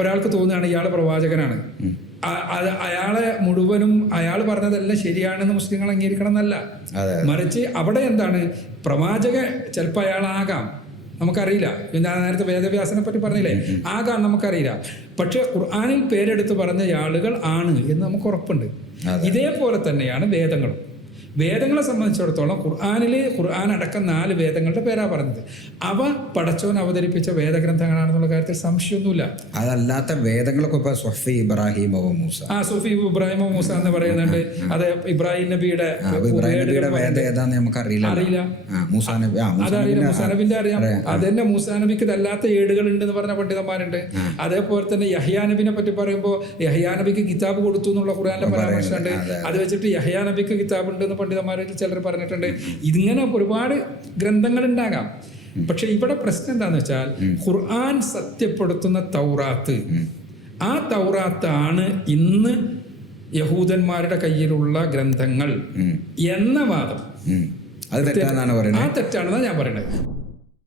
ഒരാൾക്ക് തോന്നുകയാണ് ഇയാൾ പ്രവാചകനാണ്, അയാളെ മുഴുവനും അയാൾ പറഞ്ഞതെല്ലാം ശരിയാണെന്ന് മുസ്ലിങ്ങൾ അംഗീകരിക്കണം എന്നല്ല. മറിച്ച് അവിടെ എന്താണ്, പ്രവാചക ചിലപ്പോൾ അയാളാകാം, നമുക്കറിയില്ല. ഞാൻ നേരത്തെ വേദവ്യാസനെ പറ്റി പറഞ്ഞില്ലേ, ആകാം, നമുക്കറിയില്ല. പക്ഷെ ഖുർആനിൽ പേരെടുത്ത് പറഞ്ഞ ആളുകൾ ആണ് എന്ന് നമുക്ക് ഉറപ്പുണ്ട്. ഇതേപോലെ തന്നെയാണ് വേദങ്ങളും. വേദങ്ങളെ സംബന്ധിച്ചിടത്തോളം ഖുർആൻ അടക്കം 4 വേദങ്ങളുടെ പേരാ പറഞ്ഞത്. അവ പടച്ചോൻ അവതരിപ്പിച്ച വേദഗ്രന്ഥങ്ങളാണെന്നുള്ള കാര്യത്തിൽ സംശയമൊന്നുമില്ല. അതല്ലാത്ത വേദങ്ങളൊക്കെ ഇപ്പൊ സുഫി ഇബ്രാഹിമോ മൂസ, സുഫി ഇബ്രാഹിമോ മൂസ എന്ന് പറയുന്നുണ്ട്. അത് ഇബ്രാഹിം നബിയുടെ വേദം ഏതാന്ന് നമുക്ക് അറിയില്ല. അതറിയില്ല, മൂസാ നബിന്റെ അറിയാം. അതന്നെ മൂസാ നബിക്ക് ഇതല്ലാത്ത ഏടുകൾ ഉണ്ടെന്ന് പറഞ്ഞ പണ്ഡിതന്മാരുണ്ട്. അതേപോലെ തന്നെ യഹ്യാ നബിനെ പറ്റി പറയുമ്പോൾ യഹ്യാ നബിക്ക് കിതാബ് കൊടുത്തു എന്നുള്ള ഖുർആന്റെ പരാമർശമുണ്ട്. അത് വെച്ചിട്ട് യഹ്യാ നബിക്ക് കിതാബ് ഉണ്ടെന്ന് പണ്ഡിതന്മാരിൽ ചിലർ പറഞ്ഞിട്ടുണ്ട്. ഇതിങ്ങനെ ഒരുപാട് ഗ്രന്ഥങ്ങൾ ഉണ്ടാകാം. പക്ഷെ ഇവിടെ പ്രശ്നം എന്താന്ന് വെച്ചാൽ, ഖുർആൻ സത്യപ്പെടുത്തുന്ന തൗറാത്ത്, ആ തൗറാത്താണ് ഇന്ന് യഹൂദന്മാരുടെ കയ്യിലുള്ള ഗ്രന്ഥങ്ങൾ എന്ന വാദം അത് തെറ്റാണെന്നാണ് പറയുന്നത്. ആ തെറ്റാണെന്നാണ് ഞാൻ പറയുന്നത്.